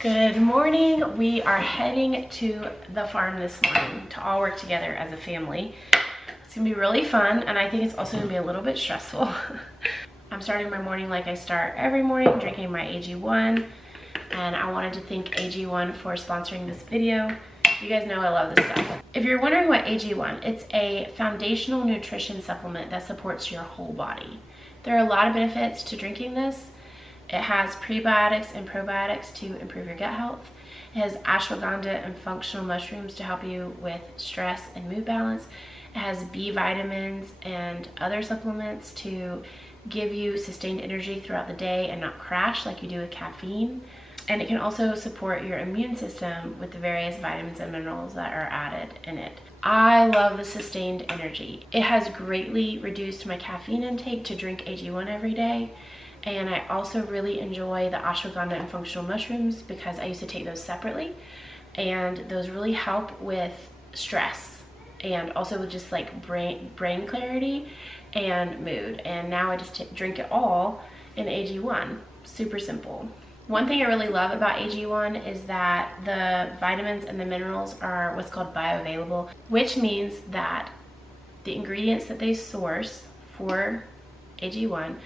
Good morning. We are heading to the farm this morning to all work together as a family. It's gonna be really fun, and I think it's also gonna be a little bit stressful. I'm starting my morning like I start every morning, drinking my AG1, and I wanted to thank AG1 for sponsoring this video. You guys know I love this stuff. If you're wondering what AG1, it's a foundational nutrition supplement that supports your whole body. There are a lot of benefits to drinking this. It has prebiotics and probiotics to improve your gut health. It has ashwagandha and functional mushrooms to help you with stress and mood balance. It has B vitamins and other supplements to give you sustained energy throughout the day and not crash like you do with caffeine. And it can also support your immune system with the various vitamins and minerals that are added in it. I love the sustained energy. It has greatly reduced my caffeine intake to drink AG1 every day. And I also really enjoy the ashwagandha and functional mushrooms because I used to take those separately, and those really help with stress and also with just like brain clarity and mood. And now I just drink it all in AG1. Super simple. One thing I really love about AG1 is that the vitamins and the minerals are what's called bioavailable, which means that the ingredients that they source for AG1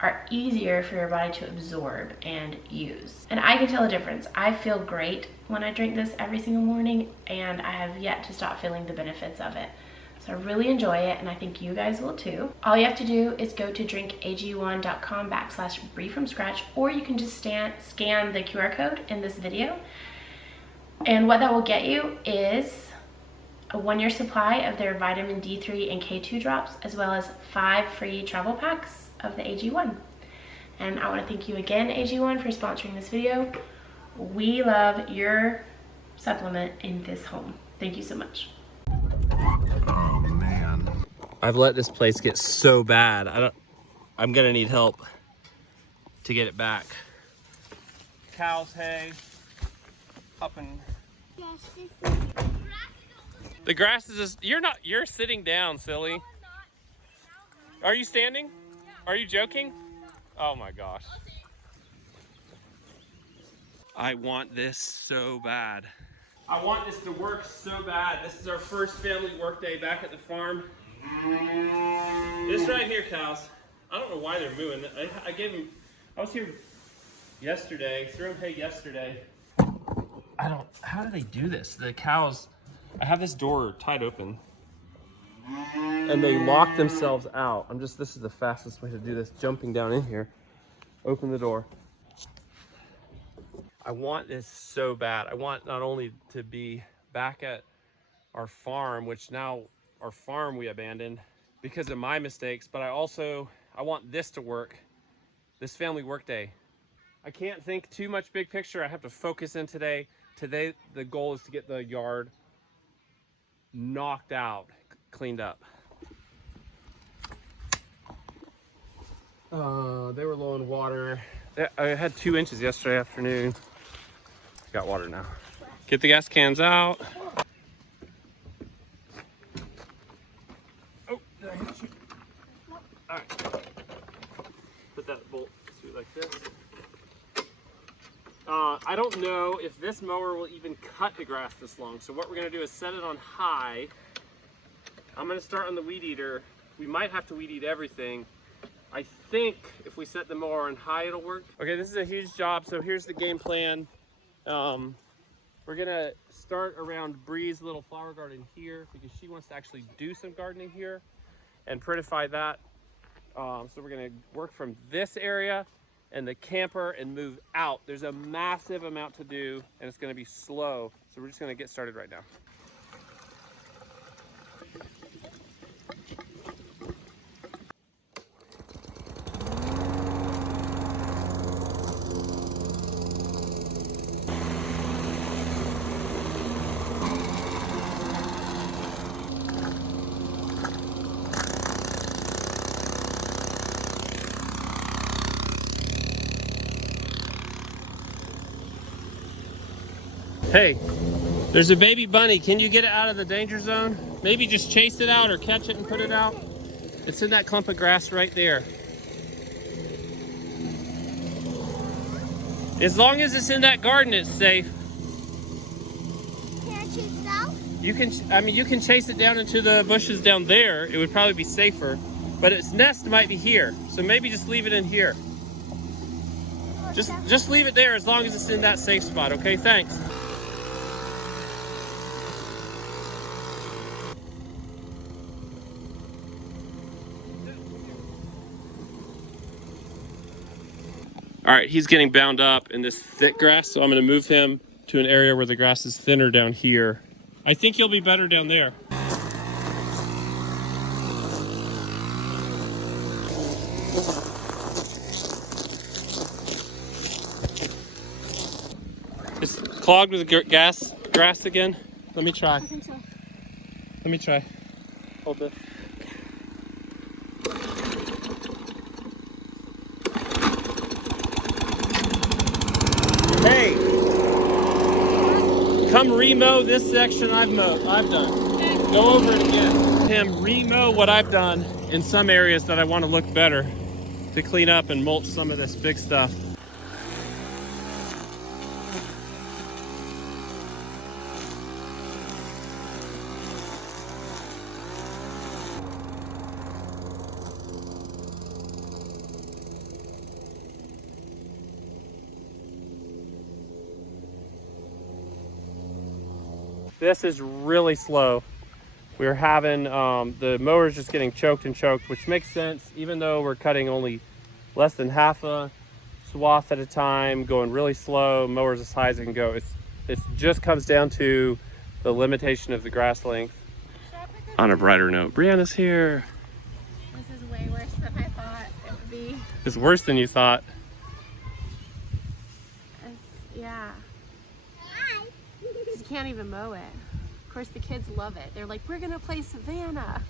are easier for your body to absorb and use. And I can tell a difference. I feel great when I drink this every single morning, and I have yet to stop feeling the benefits of it. So I really enjoy it, and I think you guys will too. All you have to do is go to drinkag1.com/breefromscratch, or you can just scan the QR code in this video. And what that will get you is a 1-year supply of their vitamin D3 and K2 drops, as well as 5 free travel packs of the AG1. And I want to thank you again, AG1, for sponsoring this video. We love your supplement in this home. Thank you so much. Oh man, I've let this place get so bad. I'm gonna need help to get it back. Cows hay up and the grass is just, you're sitting down, silly. Are you standing? Are you joking? Oh my gosh. I want this so bad. I want this to work so bad. This is our first family work day back at the farm. This right here, cows. I don't know why they're mooing. I was here yesterday, threw them hay yesterday. How do they do this? The cows, I have this door tied open, and they lock themselves out. This is the fastest way to do this, jumping down in here. Open the door. I want this so bad. I want not only to be back at our farm, which now our farm we abandoned because of my mistakes, but I want this to work, this family work day. I can't think too much big picture. I have to focus in today. Today, the goal is to get the yard knocked out, cleaned up. They were low in water. I had 2 inches yesterday afternoon. Got water now. Get the gas cans out. Oh, did I hit you? All right. Put that bolt through like this. I don't know if this mower will even cut the grass this long. So what we're gonna do is set it on high. I'm gonna start on the weed eater. We might have to weed eat everything. I think if we set the mower on high, it'll work. Okay, this is a huge job, so here's the game plan. We're gonna start around Bree's little flower garden here because she wants to actually do some gardening here and prettify that. So we're gonna work from this area and the camper and move out. There's a massive amount to do, and it's gonna be slow. So we're just gonna get started right now. Hey, there's a baby bunny. Can you get it out of the danger zone? Maybe just chase it out or catch it and put it out. It's in that clump of grass right there. As long as it's in that garden, it's safe. Can I chase it out? You can, I mean, you can chase it down into the bushes down there. It would probably be safer, but its nest might be here. So maybe just leave it in here. Just leave it there as long as it's in that safe spot, okay? Thanks. All right, he's getting bound up in this thick grass, so I'm gonna move him to an area where the grass is thinner down here. I think he'll be better down there. It's clogged with grass again. Let me try. I think so. Let me try. Hold this. Hey! Come remow this section I've done. Go over it again. Him remow what I've done in some areas that I want to look better to clean up and mulch some of this big stuff. This is really slow. We're having, the mower's just getting choked and choked, which makes sense, even though we're cutting only less than half a swath at a time, going really slow, mower's as high as it can go. It just comes down to the limitation of the grass length. On a brighter note, Brianna's here. This is way worse than I thought it would be. It's worse than you thought. Yeah. You can't even mow it. Of course, the kids love it. They're like, we're gonna play Savannah.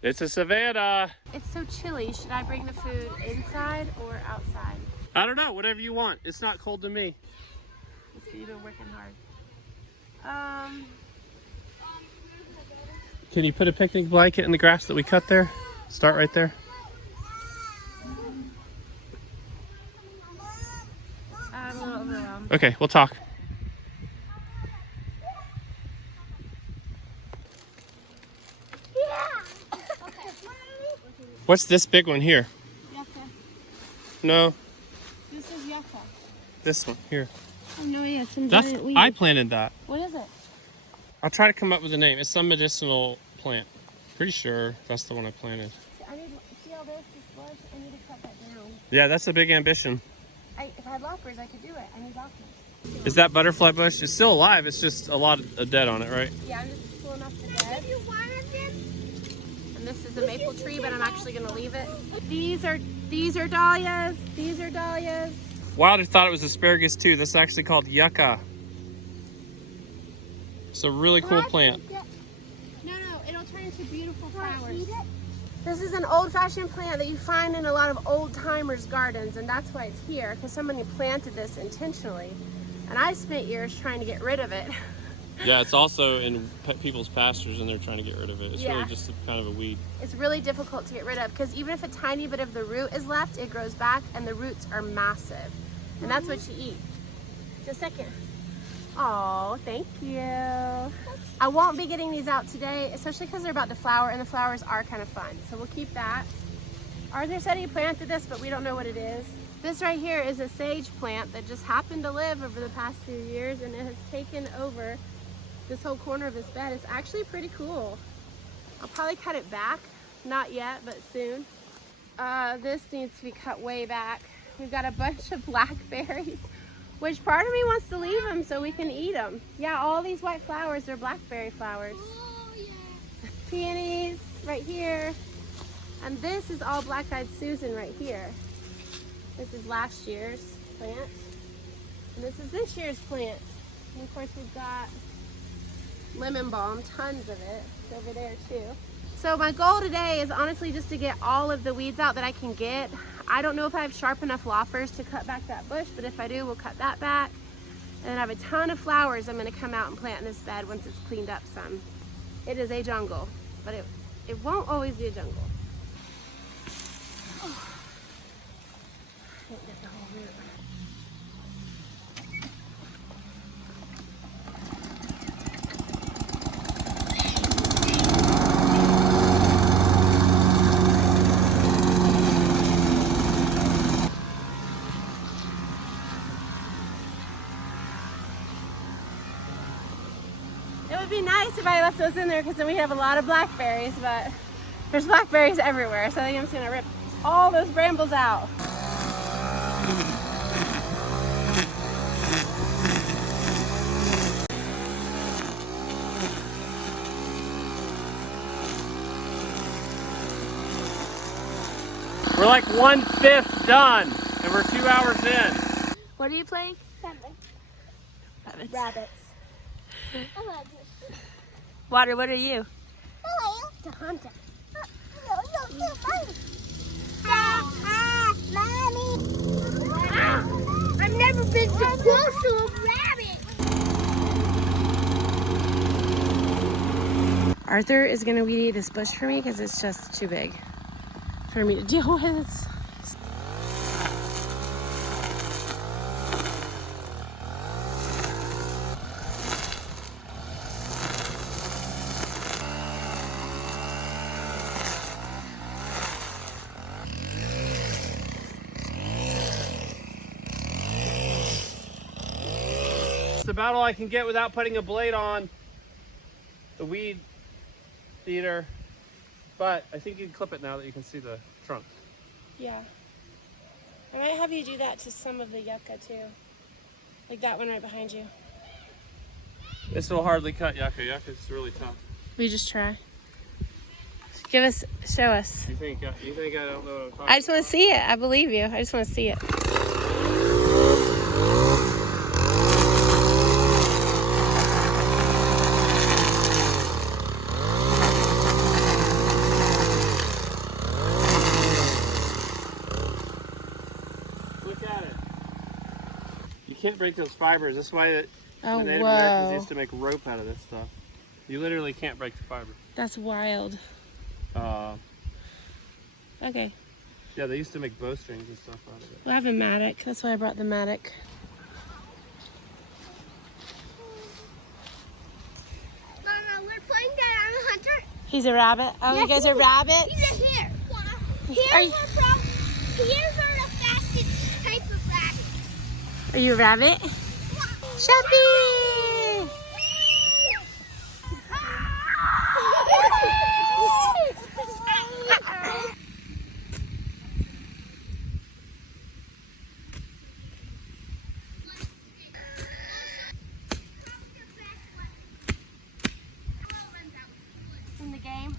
It's a Savannah. It's so chilly. Should I bring the food inside or outside? I don't know, whatever you want. It's not cold to me. You've been working hard. Can you put a picnic blanket in the grass that we cut there? Start right there. I'm a little overwhelmed. Okay, we'll talk. What's this big one here? Yucca. No, This is yucca. this one here. Oh no, yeah, some That's giant weed. I planted that. What is it? I'll try to come up with a name. It's some medicinal plant. Pretty sure that's the one I planted. See all this bush? I need to cut that down. Yeah, that's a big ambition. If I had loppers, I could do it. I need loppers. Is that butterfly bush? It's still alive. It's just a lot of dead on it, right? Yeah, I'm just pulling off the dead. You wanted them? And this is a maple tree, but I'm actually gonna leave it. These are dahlias. These are dahlias. Wilder thought it was asparagus too. This is actually called yucca. It's a really cool plant. No, it'll turn into beautiful flowers. Eat it? This is an old-fashioned plant that you find in a lot of old-timers' gardens, and that's why it's here, because somebody planted this intentionally. And I spent years trying to get rid of it. Yeah, it's also in people's pastures and they're trying to get rid of it. It's Yeah. really just kind of a weed. It's really difficult to get rid of, because even if a tiny bit of the root is left, it grows back, and the roots are massive. And that's what you eat. Just a second. Oh, thank you. I won't be getting these out today, especially because they're about to flower, and the flowers are kind of fun. So we'll keep that. Arthur said he planted this, but we don't know what it is. This right here is a sage plant that just happened to live over the past few years, and it has taken over this whole corner of this bed. It's actually pretty cool. I'll probably cut it back. Not yet, but soon. This needs to be cut way back. We've got a bunch of blackberries, which part of me wants to leave them so we can eat them. Yeah, all these white flowers are blackberry flowers. Oh, yeah. Peonies right here. And this is all black-eyed Susan right here. This is last year's plant. And this is this year's plant. And of course we've got lemon balm, tons of it. It's over there too. So my goal today is honestly just to get all of the weeds out that I can get. I don't know if I have sharp enough loppers to cut back that bush, but if I do, we'll cut that back. And then I have a ton of flowers I'm gonna come out and plant in this bed once it's cleaned up some. It is a jungle, but it won't always be a jungle. would be nice if I left those in there because then we have a lot of blackberries, but there's blackberries everywhere, so I think I'm just gonna rip all those brambles out. We're like 1/5 done, and we're 2 hours in. What are you playing? Rabbits. Water, what are you? The hunter. Mommy. I've never been so close to a rabbit. Arthur is gonna weed eat this bush for me because it's just too big for me to deal with. It's about all I can get without putting a blade on the weed eater, but I think you can clip it now that you can see the trunks. Yeah. I might have you do that to some of the yucca too. Like that one right behind you. This will hardly cut yucca. Yucca is really tough. We just try. Show us. You think I don't know what I'm talking I just want to see it. I believe you. I just want to see it. Look at it. You can't break those fibers. That's why the Native whoa. Americans used to make rope out of this stuff. You literally can't break the fibers. That's wild. Okay. Yeah, they used to make bowstrings and stuff out of it. We'll have a mattock. That's why I brought the mattock. Mama, we're playing that I'm a hunter. He's a rabbit. Oh, Yeah, you guys are rabbits? He's a hare. Hares are the fastest type of rabbit. Are you a rabbit? Sheppy! In the game.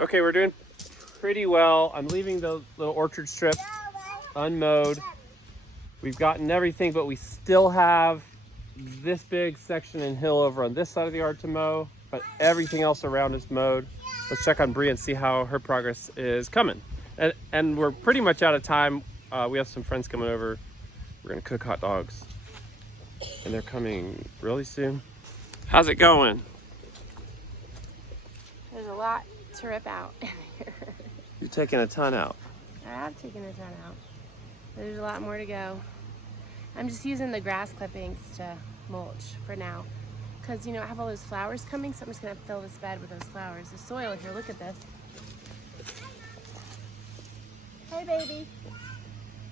Okay, we're doing pretty well. I'm leaving the little orchard strip unmowed. We've gotten everything, but we still have this big section and hill over on this side of the yard to mow, but everything else around is mowed. Let's check on Bree and see how her progress is coming. And we're pretty much out of time. We have some friends coming over. We're gonna cook hot dogs, and they're coming really soon. How's it going? There's a lot to rip out here. You're taking a ton out. I have taken a ton out. There's a lot more to go. I'm just using the grass clippings to mulch for now. Because, you know, I have all those flowers coming, so I'm just going to fill this bed with those flowers. The soil here, look at this. Hey, baby.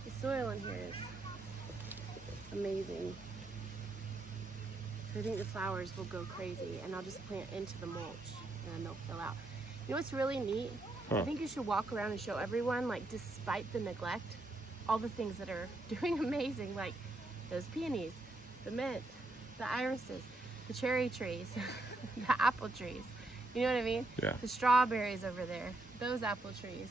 The soil in here is amazing. So I think the flowers will go crazy, and I'll just plant into the mulch, and then they'll fill out. You know what's really neat? I think you should walk around and show everyone, like, despite the neglect, all the things that are doing amazing, like those peonies, the mint, the irises, the cherry trees, the apple trees. You know what I mean? Yeah. The strawberries over there, those apple trees.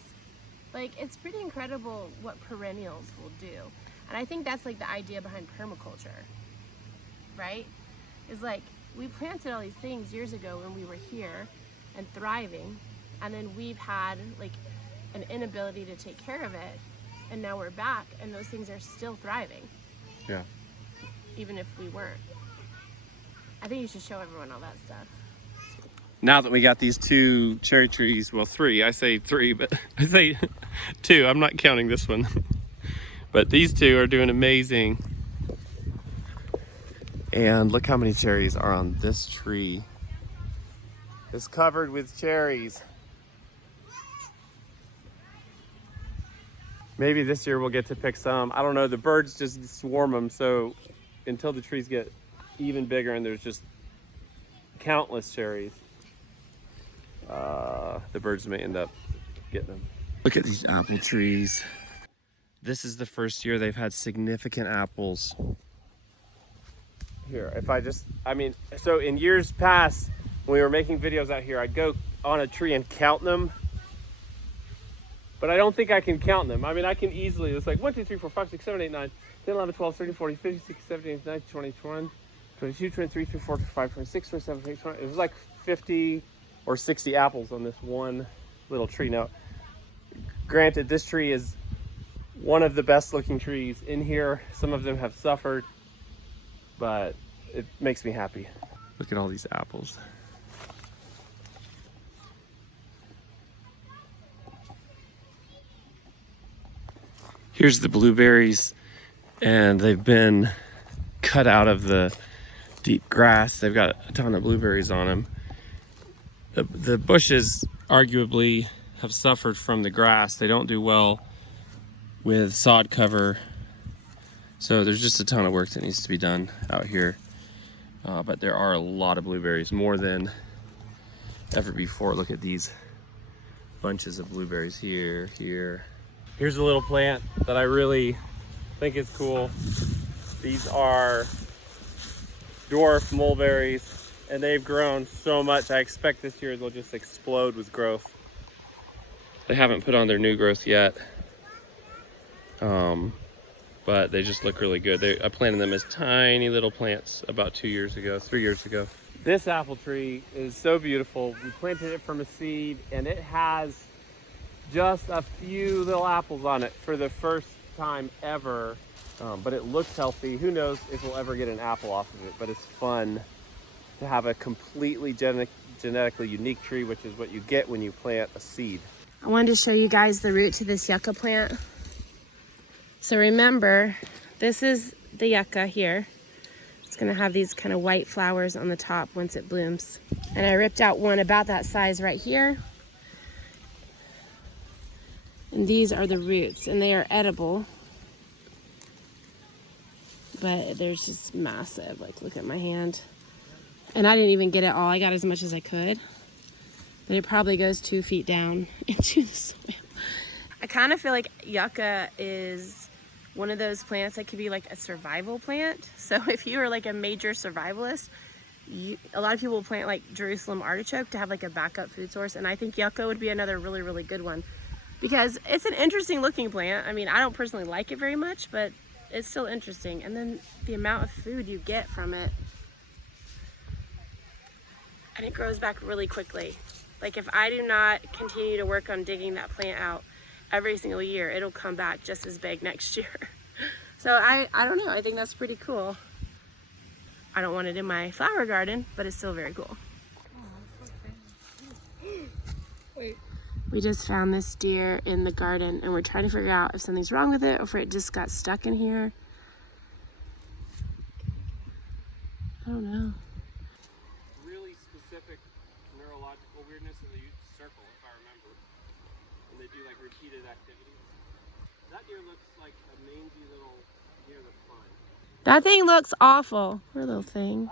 Like, it's pretty incredible what perennials will do. And I think that's like the idea behind permaculture, right? Is like, we planted all these things years ago when we were here and thriving, and then we've had like an inability to take care of it, and now we're back and those things are still thriving. Yeah. Even if we weren't. I think you should show everyone all that stuff. Now that we got these 2 cherry trees, well 3, I say 3, but I say 2, I'm not counting this one. But these 2 are doing amazing. And look how many cherries are on this tree. It's covered with cherries. Maybe this year we'll get to pick some. I don't know, the birds just swarm them, so until the trees get even bigger and there's just countless cherries, the birds may end up getting them. Look at these apple trees. This is the first year they've had significant apples. Here, so in years past, when we were making videos out here, I'd go on a tree and count them. But I don't think I can count them. I mean, I can easily, it's like 1, 2, 3, 4, 5, 6, 7, 8, 9, 10, 11, 12, 13, 14, 15, 16, 17, 18, 19, 20, 21, 22, 23, 24, 25, 26, 27, 28, 29. It was like 50 or 60 apples on this one little tree. Now, granted, this tree is one of the best looking trees in here. Some of them have suffered, but it makes me happy. Look at all these apples. Here's the blueberries, and they've been cut out of the deep grass. They've got a ton of blueberries on them. The bushes arguably have suffered from the grass. They don't do well with sod cover. So there's just a ton of work that needs to be done out here. But there are a lot of blueberries, more than ever before. Look at these bunches of blueberries here, here. Here's a little plant that I really think is cool. These are dwarf mulberries, and they've grown so much. I expect this year they'll just explode with growth. They haven't put on their new growth yet, but they just look really good. I planted them as tiny little plants about 3 years ago. This apple tree is so beautiful. We planted it from a seed, and it has just a few little apples on it for the first time ever, but it looks healthy. Who knows if we'll ever get an apple off of it, but it's fun to have a completely genetically unique tree, which is what you get when you plant a seed. I wanted to show you guys the root to this yucca plant. So remember, this is the yucca here. It's gonna have these kind of white flowers on the top once it blooms. And I ripped out one about that size right here. And these are the roots, and they are edible. But they're just massive. Like, look at my hand. And I didn't even get it all. I got as much as I could. But it probably goes 2 feet down into the soil. I kind of feel like yucca is one of those plants that could be like a survival plant. So if you are like a major survivalist, a lot of people will plant like Jerusalem artichoke to have like a backup food source. And I think yucca would be another really, really good one, because it's an interesting looking plant. I mean, I don't personally like it very much, but it's still interesting. And then the amount of food you get from it, and it grows back really quickly. Like, if I do not continue to work on digging that plant out every single year, it'll come back just as big next year. So I don't know, I think that's pretty cool. I don't want it in my flower garden, but it's still very cool. Wait. We just found this deer in the garden, and we're trying to figure out if something's wrong with it or if it just got stuck in here. I don't know. Really specific neurological weirdness, and they use a circle, if I remember. And they do like repeated activities. That deer looks like a mangy little deer that's fine. That thing looks awful. Poor little thing.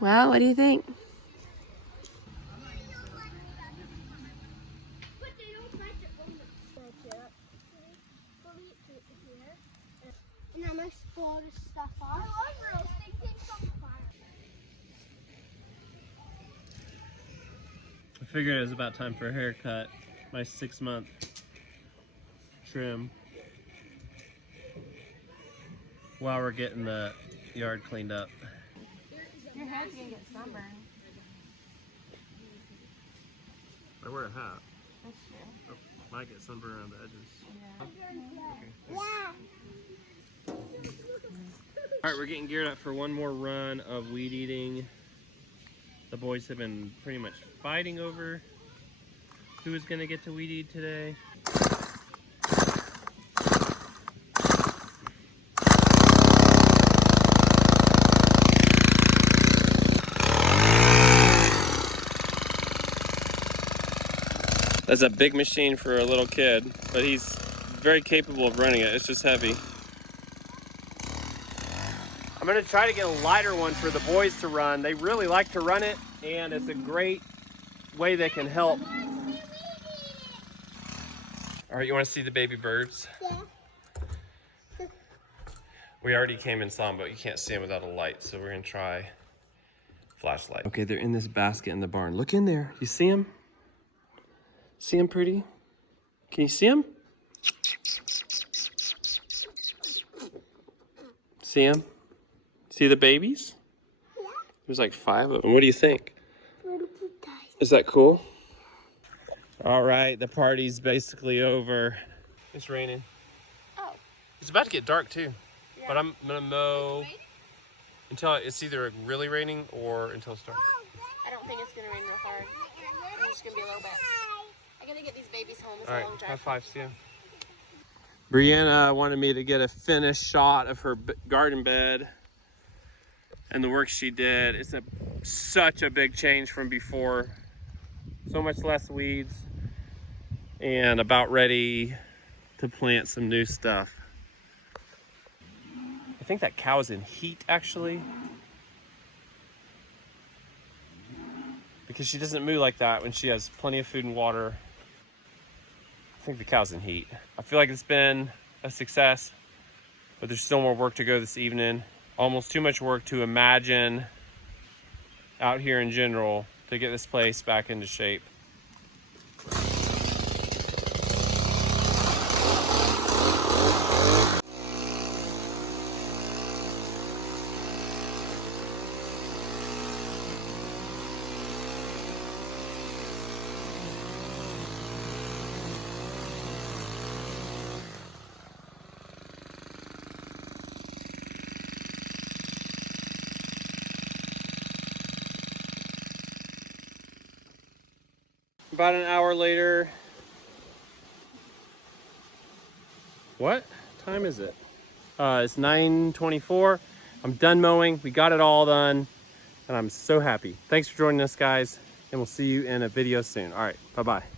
Well, what do you think? And I'm gonna spoil this stuff off. I love roasting things on fire. I figured it was about time for a haircut. My 6-month trim. While we're getting the yard cleaned up. Your head's gonna get sunburned. I wear a hat. That's true. Oh, might get sunburned around the edges. Yeah. All right, we're getting geared up for one more run of weed eating. The boys have been pretty much fighting over who is gonna get to weed eat today. That's a big machine for a little kid, but he's very capable of running it. It's just heavy. I'm gonna try to get a lighter one for the boys to run. They really like to run it, and it's a great way they can help. All right, you wanna see the baby birds? Yeah. We already came and saw them, but you can't see them without a light, so we're gonna try flashlight. Okay, they're in this basket in the barn. Look in there, you see them? See them pretty? Can you see them? See them? See the babies? Yeah. There's like 5 of them. What do you think? Is that cool? All right, the party's basically over. It's raining. Oh. It's about to get dark too. Yeah. But I'm gonna mow until it's either really raining or until it starts. I don't think it's gonna rain real hard. It's just gonna be a little bit. I gotta get these babies home. It's All a right, long drive. high five, see ya. Brianna wanted me to get a finished shot of her garden bed and the work she did. It's such a big change from before. So much less weeds and about ready to plant some new stuff. I think that cow's in heat actually, because she doesn't moo like that when she has plenty of food and water. I think the cow's in heat. I feel like it's been a success, but there's still more work to go this evening. Almost too much work to imagine out here in general to get this place back into shape. About an hour later. What time is it? It's 9:24. I'm done mowing. We got it all done, and I'm so happy. Thanks for joining us, guys, and we'll see you in a video soon. All right, bye-bye.